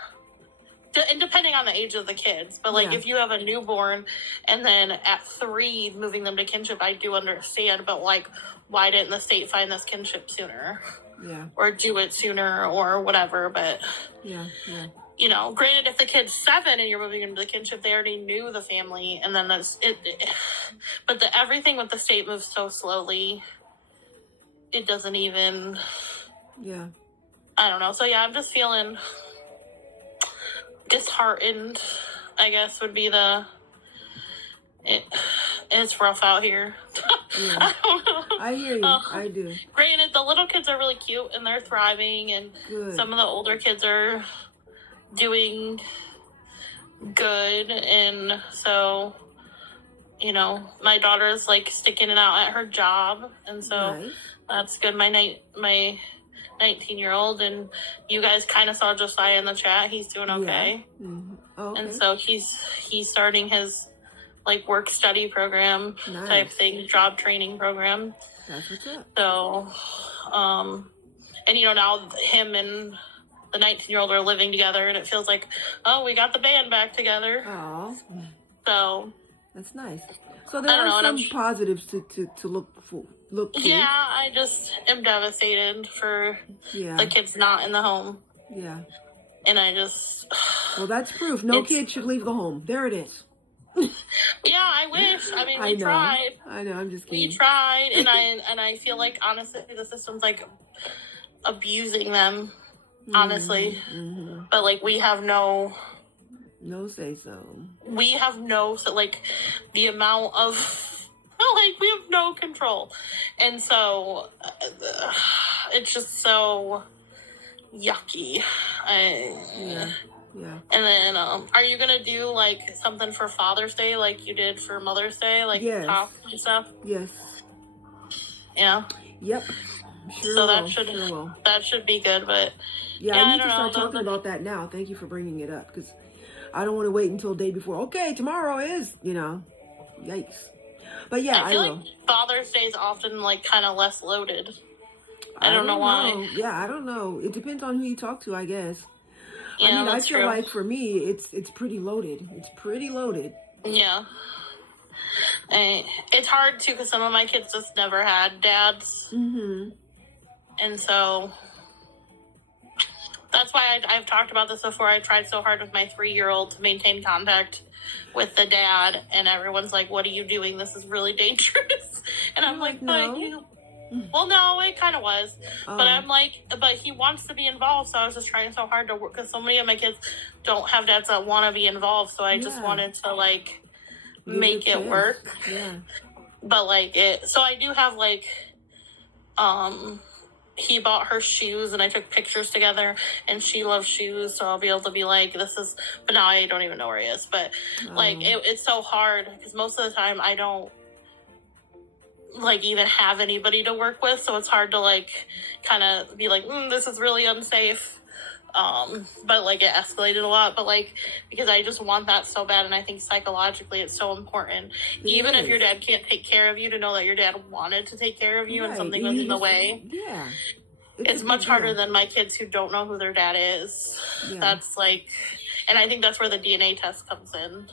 and depending on the age of the kids. But, like, if you have a newborn and then at 3 moving them to kinship, I do understand. But, like, why didn't the state find this kinship sooner? Yeah. Or do it sooner or whatever. But, you know, granted, if the kid's 7 and you're moving into the kinship, they already knew the family. And then but everything with the state moves so slowly, it doesn't even, I don't know. So, yeah, I'm just feeling disheartened, I guess, would be it's rough out here. I don't know. I hear you. I do. Granted, the little kids are really cute and they're thriving, and some of the older kids are doing good, and so, you know, my daughter's like sticking it out at her job, and so that's good. My 19-year-old, and you guys kind of saw Josiah in the chat. He's doing okay. And so he's starting his like work study program type thing, job training program. That's what's up. So, and you know, now him and the 19-year-old are living together, and it feels like, oh, we got the band back together. Oh. So. That's nice. So there are some positives to look to. Yeah, I just am devastated for the kids not in the home. Yeah. And I just. Well, that's proof. No kid should leave the home. There it is. Yeah, I wish. I mean, we tried. I know. I'm just kidding. We tried, and I feel like honestly, the system's like abusing them. Honestly, but like we have no say so. We have like the amount of like we have no control, and so it's just so yucky. Yeah. And then, are you gonna do like something for Father's Day, like you did for Mother's Day, like talk and stuff? Yes. Yeah. Yep. Sure. So that should be good, but I need to start talking about that now. Thank you for bringing it up, because I don't want to wait until the day before. Okay, tomorrow is, yikes. But yeah, I feel like Father's Day is often like kind of less loaded. I don't know why. Yeah, I don't know. It depends on who you talk to, I guess. Yeah, I feel like for me, it's pretty loaded. It's pretty loaded. Yeah. It's hard too, because some of my kids just never had dads. And so that's why I've talked about this before. I tried so hard with my 3-year-old to maintain contact with the dad, and everyone's like, what are you doing? This is really dangerous. And I'm You're like, like, but no. well, no, it kind of was. Oh. But I'm like, but he wants to be involved, so I was just trying so hard to work, because so many of my kids don't have dads that want to be involved, so I just wanted to, like, Give make it work. Yeah. But, like, so I do have, like, he bought her shoes, and I took pictures together, and she loves shoes, so I'll be able to be like, this is, but now I don't even know where he is, but, like, it's so hard, because most of the time I don't, like, even have anybody to work with, so it's hard to, like, kind of be like, this is really unsafe. But, like, it escalated a lot, but, like, because I just want that so bad, and I think psychologically it's so important. Even if your dad can't take care of you, to know that your dad wanted to take care of you and something was in the way. Yeah. It's much harder than my kids who don't know who their dad is. Yeah. That's, like, and I think that's where the DNA test comes in.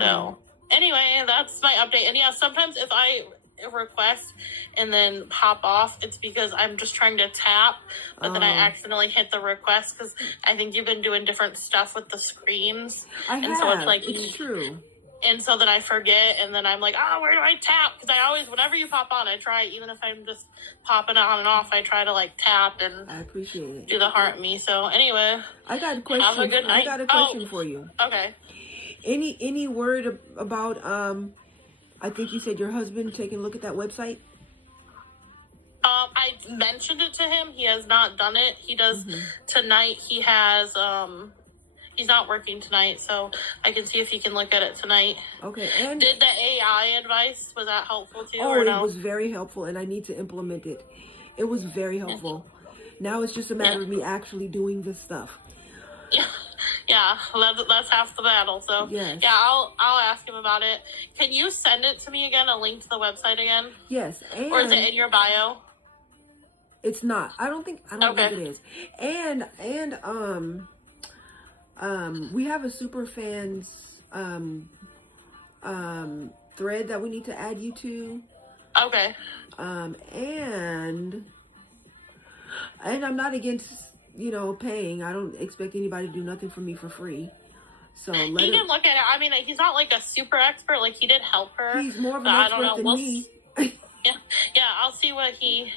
So, anyway, that's my update. And yeah, sometimes if I request and then pop off, it's because I'm just trying to tap, but then I accidentally hit the request, because I think you've been doing different stuff with the screens. So it's like, it's true. And so then I forget, and then I'm like, where do I tap? Because I always, whenever you pop on, I try, even if I'm just popping on and off, I try to, like, tap and I appreciate it. Do the heart me. So anyway, I got a question. Have a good night. I got a question for you. Okay. Any word about I think you said your husband taking a look at that website? I mentioned it to him. He has not done it. He does tonight. He has he's not working tonight, so I can see if he can look at it tonight. Okay. And did the AI advice, was that helpful too? Oh, or no? It was very helpful, and I need to implement it. It was very helpful. Now it's just a matter of me actually doing this stuff. Yeah, that's half the battle. So yes. Yeah, I'll ask him about it. Can you send it to me again? A link to the website again? Yes. And or is it in your bio? It's not. I don't think it is. And we have a super fans thread that we need to add you to. Okay. And I'm not against, paying. I don't expect anybody to do nothing for me for free. So he can look at it. I mean, he's not like a super expert. Like, he did help her. He's more of an expert than me. Yeah, I'll see what he...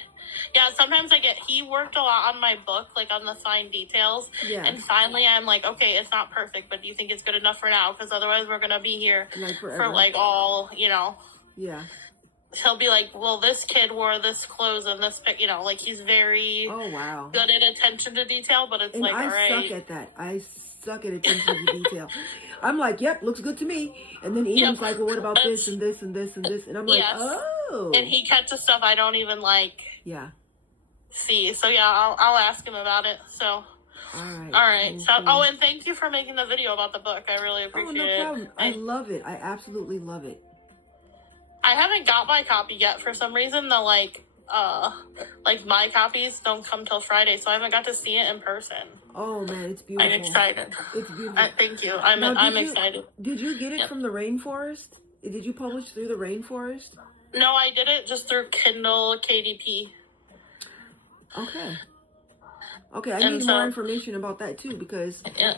Yeah, sometimes he worked a lot on my book, like on the fine details. Yeah. And finally I'm like, okay, it's not perfect, but do you think it's good enough for now? Because otherwise we're going to be here for like all, Yeah. He'll be like, well, this kid wore this clothes and this, like he's very good at attention to detail, but it's all right. I suck at that. I suck at attention to detail. I'm like, yep, looks good to me. And then Ian's like, well, what about this and this and this and this? And I'm like, oh. And he catches stuff I don't even see. So yeah, I'll ask him about it. So all right. So and thank you for making the video about the book. I really appreciate it. No problem. I love it. I absolutely love it. I haven't got my copy yet for some reason. The my copies don't come till Friday, so I haven't got to see it in person. Oh man, it's beautiful. I'm excited. It's beautiful. Thank you. I'm excited. Did you get it from the rainforest? Did you publish through the rainforest? No, I did it just through Kindle KDP. Okay, I need more information about that too, because I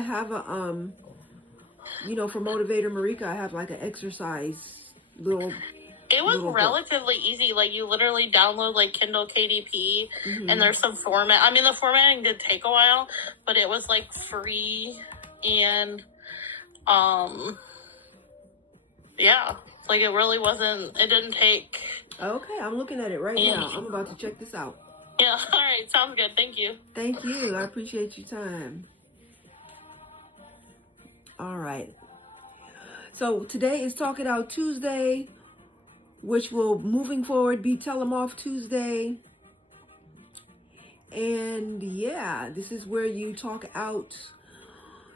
have a for Motivator Marika, I have like an exercise little. It was relatively easy. Like, you literally download like Kindle KDP, and there's some format. I mean, the formatting did take a while, but it was like free, and like it really wasn't. It didn't take. Okay, I'm looking at it right now. I'm about to check this out. Yeah, all right, sounds good. Thank you. Thank you. I appreciate your time. All right. So today is Talk It Out Tuesday, which will, moving forward, be Tell 'em Off Tuesday. And yeah, this is where you talk out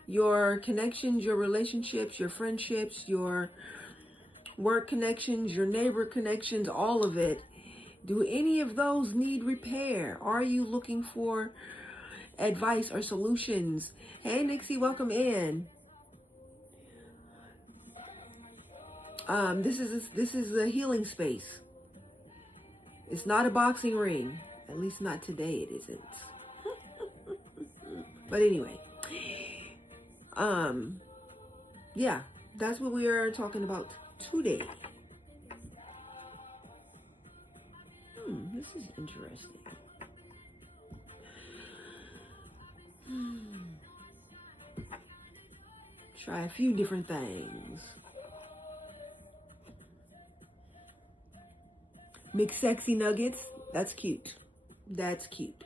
your connections, your relationships, your friendships, your work connections, your neighbor connections, all of it. Do any of those need repair? Are you looking for advice or solutions? Hey, Nixie, welcome in. This is a healing space. It's not a boxing ring. At least not today, it isn't. But anyway, yeah, that's what we are talking about today. interesting. Try a few different things. Mix sexy nuggets. That's cute. That's cute.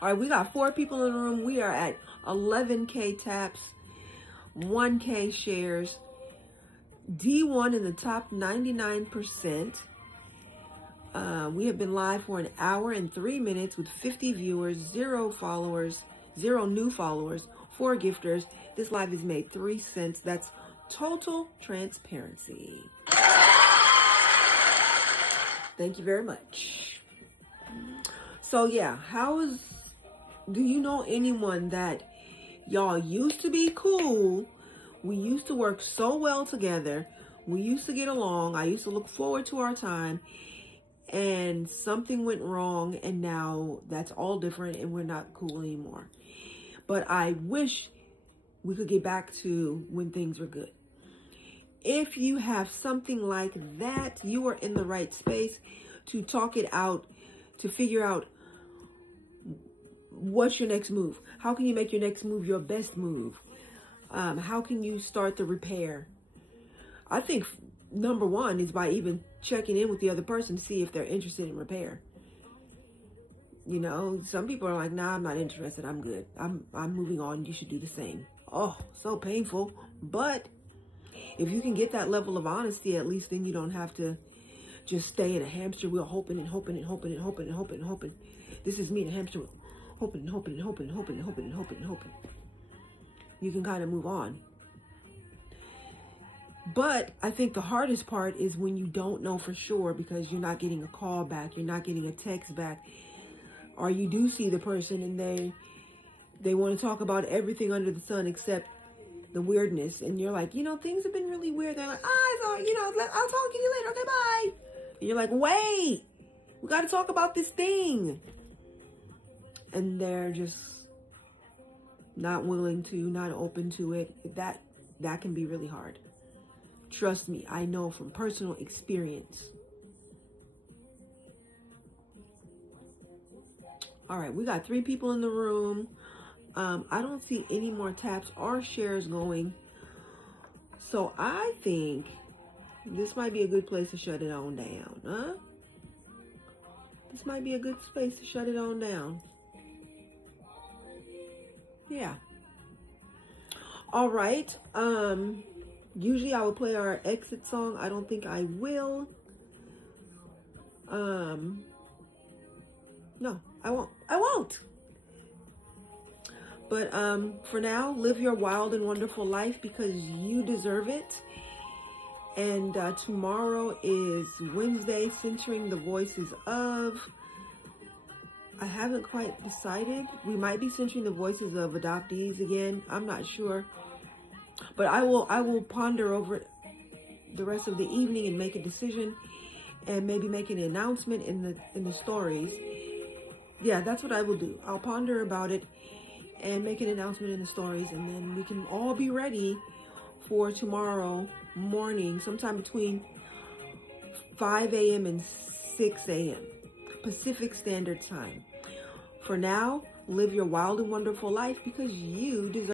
All right, we got 4 people in the room. We are at 11K taps, 1K shares. D1 in the top 99%. We have been live for an hour and 3 minutes with 50 viewers, 0 followers, 0 new followers, 4 gifters. This live has made 3 cents. That's total transparency. Thank you very much. So yeah, do you know anyone that y'all used to be cool? We used to work so well together. We used to get along. I used to look forward to our time. And something went wrong, and now that's all different, and we're not cool anymore. But I wish we could get back to when things were good. If you have something like that, you are in the right space to talk it out, to figure out what's your next move. How can you make your next move your best move? How can you start the repair? I think number one is by even checking in with the other person to see if they're interested in repair. You know, some people are like, nah, I'm not interested. I'm good. I'm moving on. You should do the same. Oh, so painful. But if you can get that level of honesty, at least then you don't have to just stay in a hamster wheel, hoping and hoping and hoping and hoping and hoping and hoping. This is me in a hamster wheel, hoping and hoping and hoping and hoping and hoping and hoping and hoping. You can kind of move on. But I think the hardest part is when you don't know for sure because you're not getting a call back, you're not getting a text back, or you do see the person and they want to talk about everything under the sun except the weirdness, and you're like, you know, things have been really weird. They're like, I'll talk to you later. Okay, bye. And you're like, wait, we got to talk about this thing. And they're just not willing to, not open to it. That can be really hard. Trust me, I know from personal experience. All right, we got 3 people in the room. I don't see any more taps or shares going. So I think this might be a good place to shut it on down, huh? This might be a good space to shut it on down. Yeah. All right. Usually I would play our exit song. I don't think I will. No, I won't. But for now, live your wild and wonderful life because you deserve it. And tomorrow is Wednesday, centering the voices of. I haven't quite decided. We might be centering the voices of adoptees again. I'm not sure. But I will ponder over it the rest of the evening and make a decision and maybe make an announcement in the stories. Yeah, that's what I will do. I'll ponder about it and make an announcement in the stories, and then we can all be ready for tomorrow morning, sometime between 5 a.m. and 6 a.m. Pacific Standard Time. For now, live your wild and wonderful life because you deserve